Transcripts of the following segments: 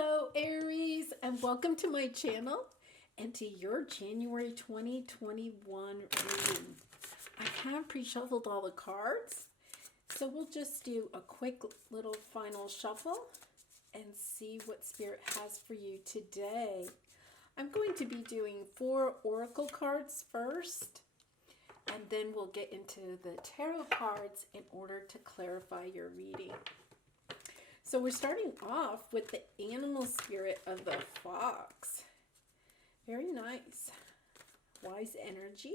Hello, Aries, and welcome to my channel and to your January 2021 reading. I have pre-shuffled all the cards, so we'll just do a quick little final shuffle and see what Spirit has for you today. I'm going to be doing 4 oracle cards first, and then we'll get into the tarot cards in order to clarify your reading. So we're starting off with the animal spirit of the fox. Very nice. Wise energy.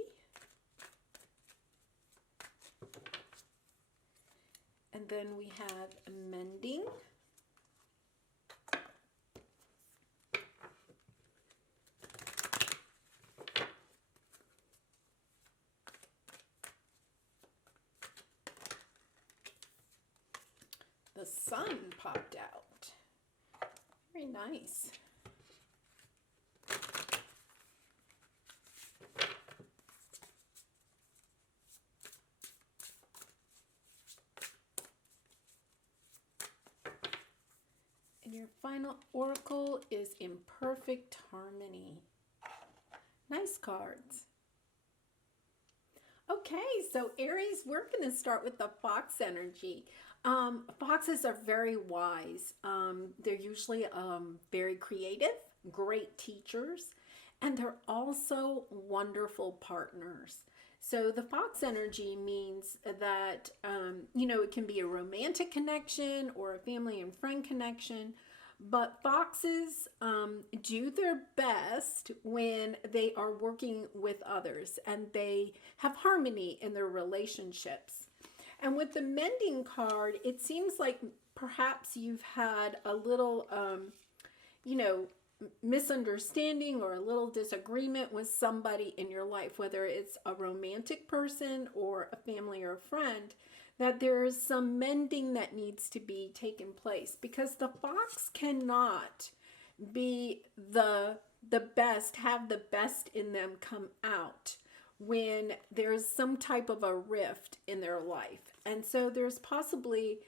And then we have mending. The sun popped out. Very nice. And your final oracle is in perfect harmony. Nice cards. Okay, so Aries, we're going to start with the fox energy. Foxes are very wise. They're usually very creative, great teachers, and they're also wonderful partners. So the fox energy means that, it can be a romantic connection or a family and friend connection, but foxes do their best when they are working with others and they have harmony in their relationships. And with the mending card, it seems like perhaps you've had a little, misunderstanding or a little disagreement with somebody in your life, whether it's a romantic person or a family or a friend, that there is some mending that needs to be taken place, because the fox cannot be the best, have the best in them come out when there's some type of a rift in their life. And so there's possibly,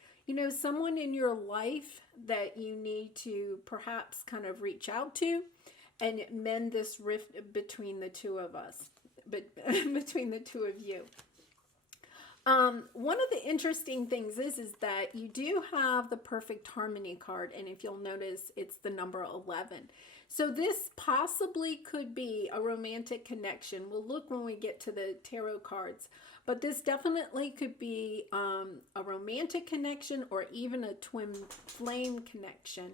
someone in your life that you need to perhaps kind of reach out to and mend this rift between the two of us, but between the two of you. One of the interesting things is that you do have the perfect harmony card, and if you'll notice, it's the number 11. So this possibly could be a romantic connection. We'll look when we get to the tarot cards, but this definitely could be a romantic connection or even a twin flame connection.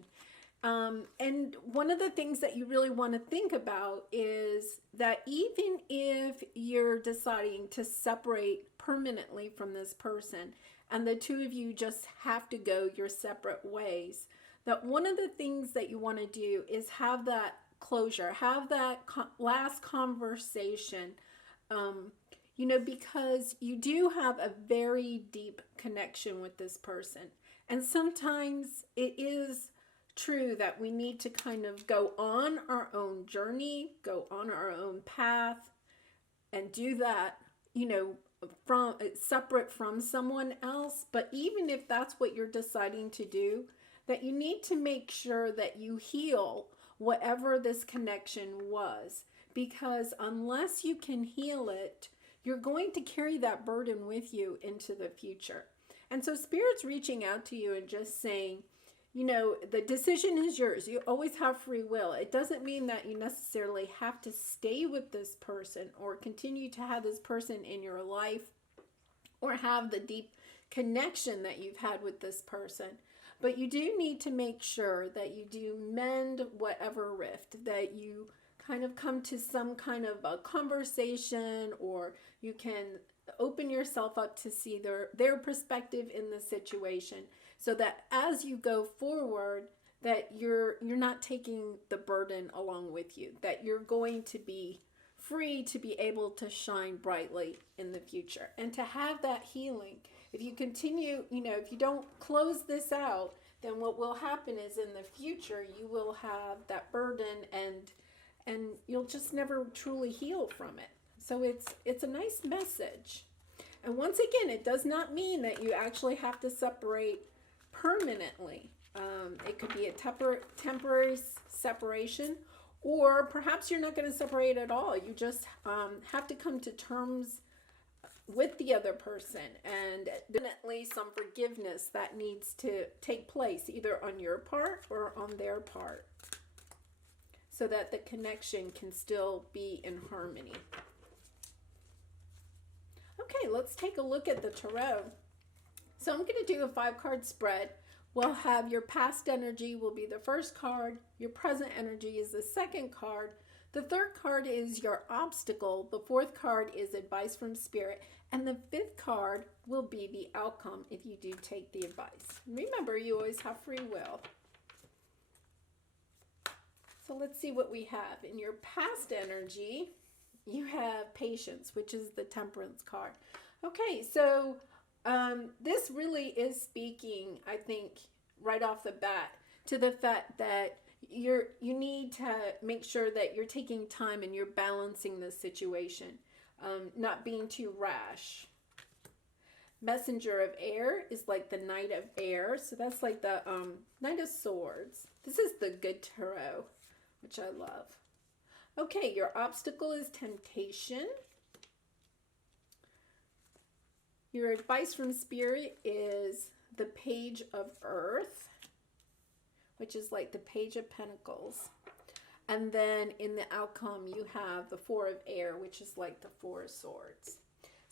And one of the things that you really want to think about is that even if you're deciding to separate permanently from this person and the two of you just have to go your separate ways, that one of the things that you want to do is have that closure, have that last conversation, because you do have a very deep connection with this person. And sometimes it is true that we need to kind of go on our own journey, go on our own path, and do that, from separate from someone else. But even if that's what you're deciding to do, that you need to make sure that you heal whatever this connection was, because unless you can heal it, you're going to carry that burden with you into the future. And so Spirit's reaching out to you and just saying, the decision is yours. You always have free will. It doesn't mean that you necessarily have to stay with this person or continue to have this person in your life or have the deep connection that you've had with this person. But you do need to make sure that you do mend whatever rift, that you kind of come to some kind of a conversation, or you can open yourself up to see their perspective in the situation, so that as you go forward, that you're not taking the burden along with you, that you're going to be free to be able to shine brightly in the future and to have that healing. If you continue, if you don't close this out, then what will happen is in the future you will have that burden and you'll just never truly heal from it. So it's a nice message. And once again, it does not mean that you actually have to separate permanently. It could be a temporary separation, or perhaps you're not going to separate at all. You just have to come to terms with the other person, and definitely some forgiveness that needs to take place either on your part or on their part, so that the connection can still be in harmony. Okay, let's take a look at the tarot. So I'm going to do a 5-card spread. We'll have your past energy will be the first card, your present energy is the second card, the third card is your obstacle, the fourth card is advice from spirit, and the fifth card will be the outcome if you do take the advice. Remember, you always have free will. So let's see what we have. In your past energy, you have patience, which is the temperance card. Okay, so this really is speaking, I think, right off the bat to the fact that you need to make sure that you're taking time and you're balancing the situation, not being too rash. Messenger of air is like the Knight of Air, so that's like the Knight of Swords. This is the good tarot, which I love. Okay, your obstacle is temptation. Your advice from spirit is the Page of Earth, which is like the Page of Pentacles. And then in the outcome, you have the Four of Air, which is like the Four of Swords.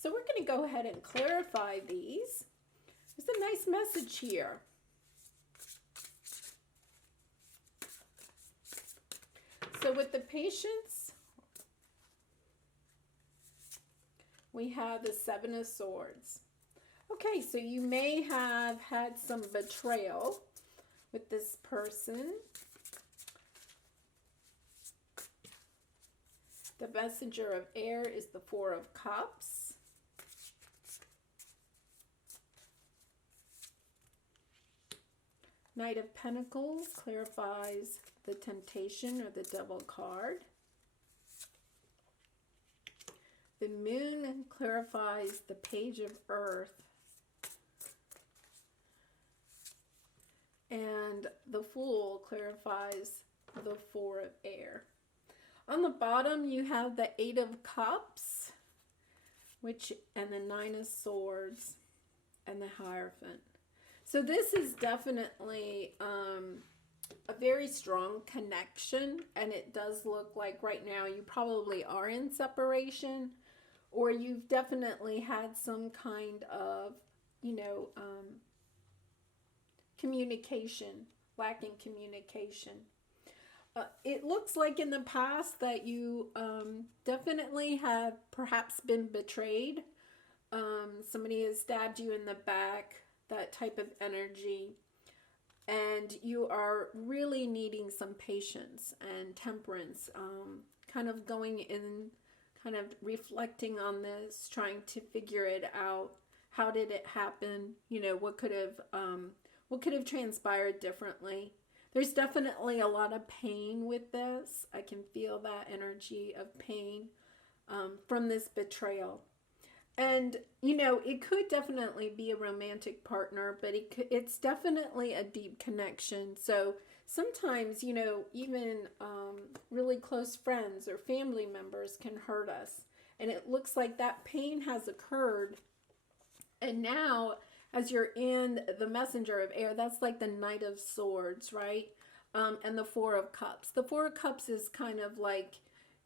So we're going to go ahead and clarify these. There's a nice message here. So with the patience, we have the Seven of Swords. Okay, so you may have had some betrayal with this person. The Messenger of Air is the Four of Cups. Knight of Pentacles clarifies the temptation or the Devil card. The Moon clarifies the Page of Earth. And the Fool clarifies the Four of Air. On the bottom, you have the Eight of Cups, and the Nine of Swords, and the Hierophant. So this is definitely a very strong connection, and it does look like right now you probably are in separation, or you've definitely had some kind of, communication, lacking communication. It looks like in the past that you definitely have perhaps been betrayed. Somebody has stabbed you in the back, that type of energy. And you are really needing some patience and temperance, kind of going in, kind of reflecting on this, trying to figure it out. How did it happen? What could have transpired differently? There's definitely a lot of pain with this. I can feel that energy of pain from this betrayal. And, it could definitely be a romantic partner, but it's definitely a deep connection. So sometimes, even really close friends or family members can hurt us. And it looks like that pain has occurred. And now, as you're in the Messenger of Air, that's like the Knight of Swords, right? And the Four of Cups. The Four of Cups is kind of like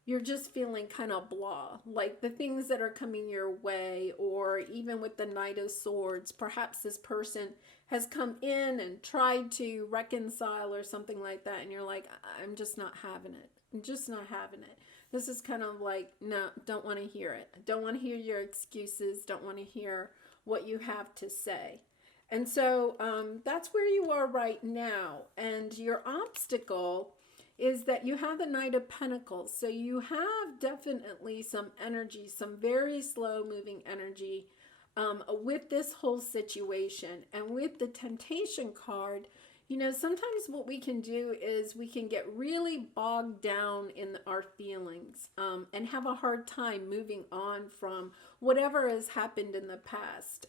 you're just feeling kind of blah, like the things that are coming your way, or even with the Knight of Swords, perhaps this person has come in and tried to reconcile or something like that, and you're like, I'm just not having it. I'm just not having it. This is kind of like, no, don't want to hear it. Don't want to hear your excuses. Don't want to hear what you have to say. And so that's where you are right now. And your obstacle is that you have the Knight of Pentacles. So you have definitely some energy, some very slow moving energy with this whole situation. And with the Temptation card, Sometimes what we can do is we can get really bogged down in our feelings, and have a hard time moving on from whatever has happened in the past,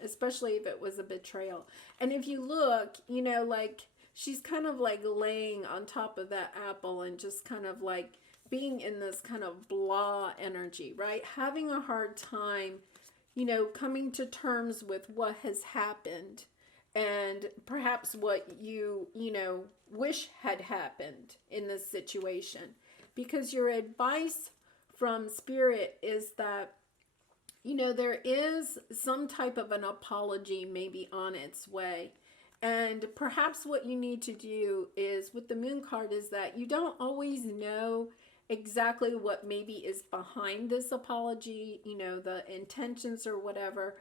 especially if it was a betrayal. And if you look, like she's kind of like laying on top of that apple and just kind of like being in this kind of blah energy, right? Having a hard time, coming to terms with what has happened and perhaps what you wish had happened in this situation. Because your advice from spirit is that, there is some type of an apology maybe on its way. And perhaps what you need to do is, with the moon card, is that you don't always know exactly what maybe is behind this apology, the intentions or whatever.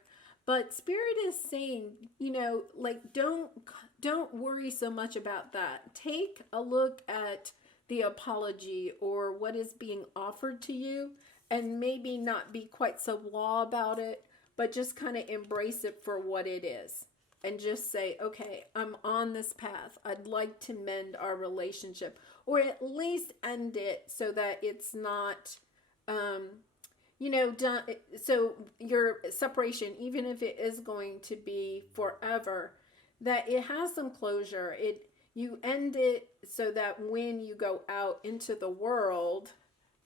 But spirit is saying, like don't worry so much about that. Take a look at the apology or what is being offered to you, and maybe not be quite so blah about it, but just kind of embrace it for what it is. And just say, okay, I'm on this path. I'd like to mend our relationship, or at least end it so that it's not, done. So your separation, even if it is going to be forever, that it has some closure. You end it so that when you go out into the world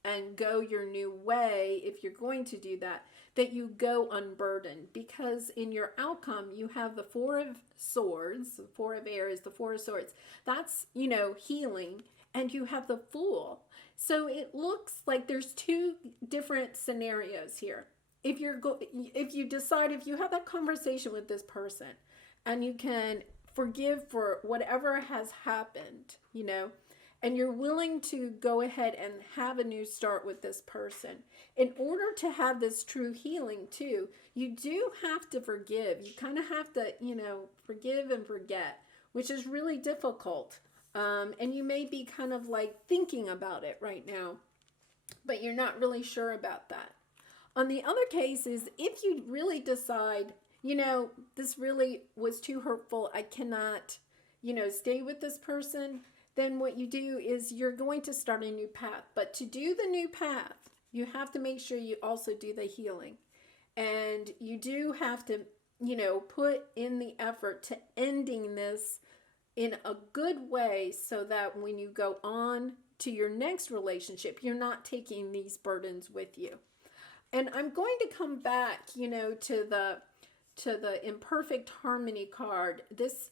and go your new way, if you're going to do that, that you go unburdened. Because in your outcome, you have the Four of Swords, the Four of Aries, the Four of Swords. That's, healing. And you have the Fool. So it looks like there's two different scenarios here. If you decide, if you have that conversation with this person and you can forgive for whatever has happened, and you're willing to go ahead and have a new start with this person, in order to have this true healing too, you do have to forgive. You kind of have to, forgive and forget, which is really difficult. And you may be kind of like thinking about it right now, but you're not really sure about that. On the other case is, if you really decide, this really was too hurtful, I cannot, stay with this person, then what you do is you're going to start a new path. But to do the new path, you have to make sure you also do the healing. And you do have to, put in the effort to ending this in a good way, so that when you go on to your next relationship, you're not taking these burdens with you. And I'm going to come back, to the imperfect harmony card. This,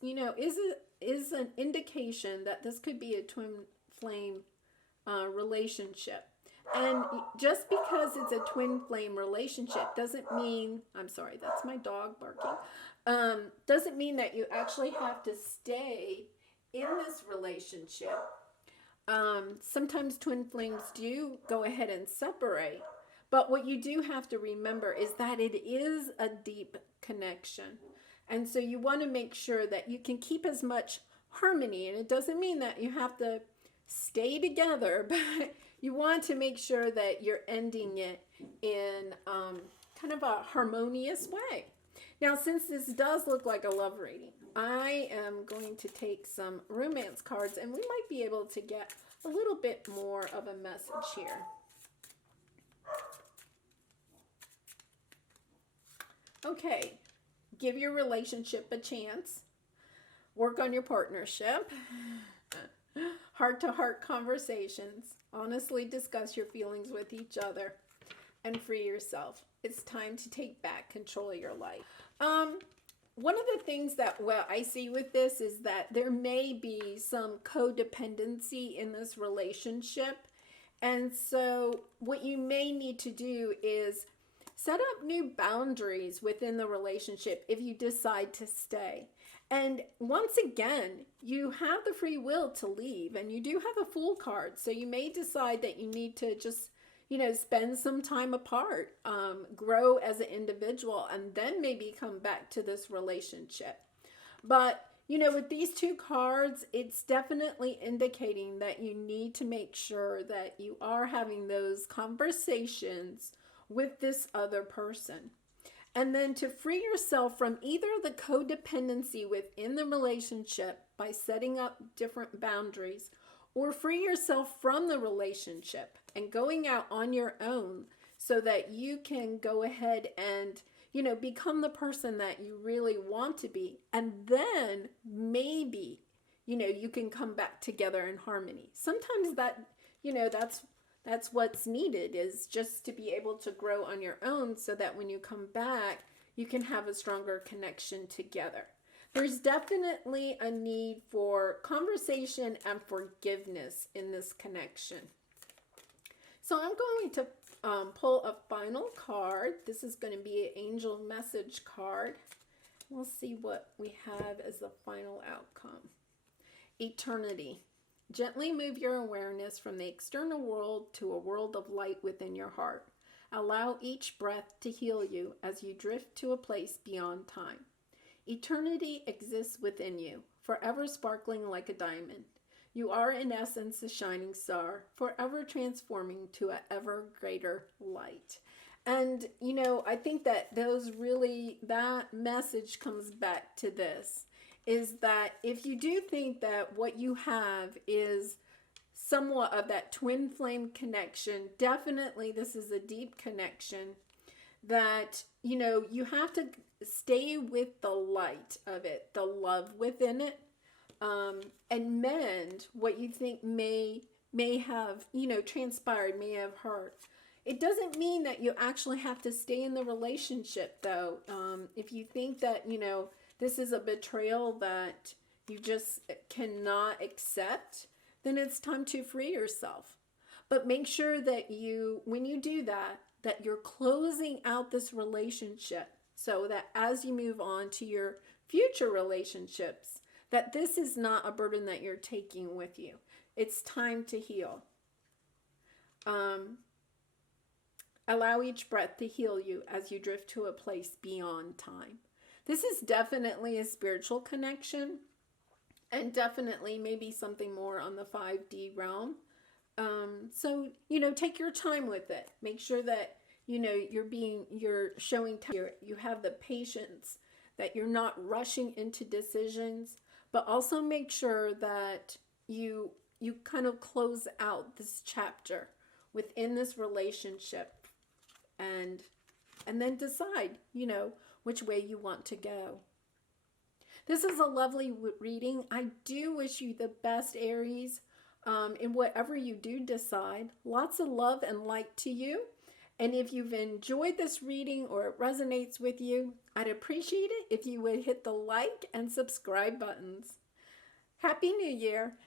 is an indication that this could be a twin flame relationship. And just because it's a twin flame relationship doesn't mean, I'm sorry, that's my dog barking, doesn't mean that you actually have to stay in this relationship. Sometimes twin flames do go ahead and separate, but what you do have to remember is that it is a deep connection. And so you want to make sure that you can keep as much harmony. And it doesn't mean that you have to stay together, but you want to make sure that you're ending it in kind of a harmonious way. Now, since this does look like a love reading, I am going to take some romance cards, and we might be able to get a little bit more of a message here. Okay, give your relationship a chance. Work on your partnership. Heart-to-heart conversations. Honestly discuss your feelings with each other. And free yourself. It's time to take back control of your life. One of the things that I see with this is that there may be some codependency in this relationship. And so what you may need to do is set up new boundaries within the relationship if you decide to stay. And once again, you have the free will to leave, and you do have a Fool card. So you may decide that you need to just, spend some time apart, grow as an individual, and then maybe come back to this relationship. But, with these two cards, it's definitely indicating that you need to make sure that you are having those conversations with this other person. And then to free yourself from either the codependency within the relationship by setting up different boundaries, or free yourself from the relationship and going out on your own so that you can go ahead and, become the person that you really want to be. And then maybe, you can come back together in harmony. Sometimes that's what's needed, is just to be able to grow on your own so that when you come back, you can have a stronger connection together. There's definitely a need for conversation and forgiveness in this connection. So I'm going to pull a final card. This is going to be an angel message card. We'll see what we have as the final outcome. Eternity. Gently move your awareness from the external world to a world of light within your heart. Allow each breath to heal you as you drift to a place beyond time. Eternity exists within you, forever sparkling like a diamond. You are in essence a shining star, forever transforming to an ever greater light. And, I think that that message comes back to this, is that if you do think that what you have is somewhat of that twin flame connection, definitely this is a deep connection, that, you have to stay with the light of it, the love within it, and mend what you think may have, transpired, may have hurt. It doesn't mean that you actually have to stay in the relationship, though. If you think that, this is a betrayal that you just cannot accept, then it's time to free yourself. But make sure that when you do that, that you're closing out this relationship so that as you move on to your future relationships, that this is not a burden that you're taking with you. It's time to heal. Allow each breath to heal you as you drift to a place beyond time. This is definitely a spiritual connection, and definitely maybe something more on the 5D realm. So, take your time with it. Make sure that, you're showing time. You have the patience, that you're not rushing into decisions, but also make sure that you kind of close out this chapter within this relationship, and then decide, which way you want to go. This is a lovely reading. I do wish you the best, Aries, in whatever you do decide. Lots of love and light to you. And if you've enjoyed this reading or it resonates with you, I'd appreciate it if you would hit the like and subscribe buttons. Happy New Year!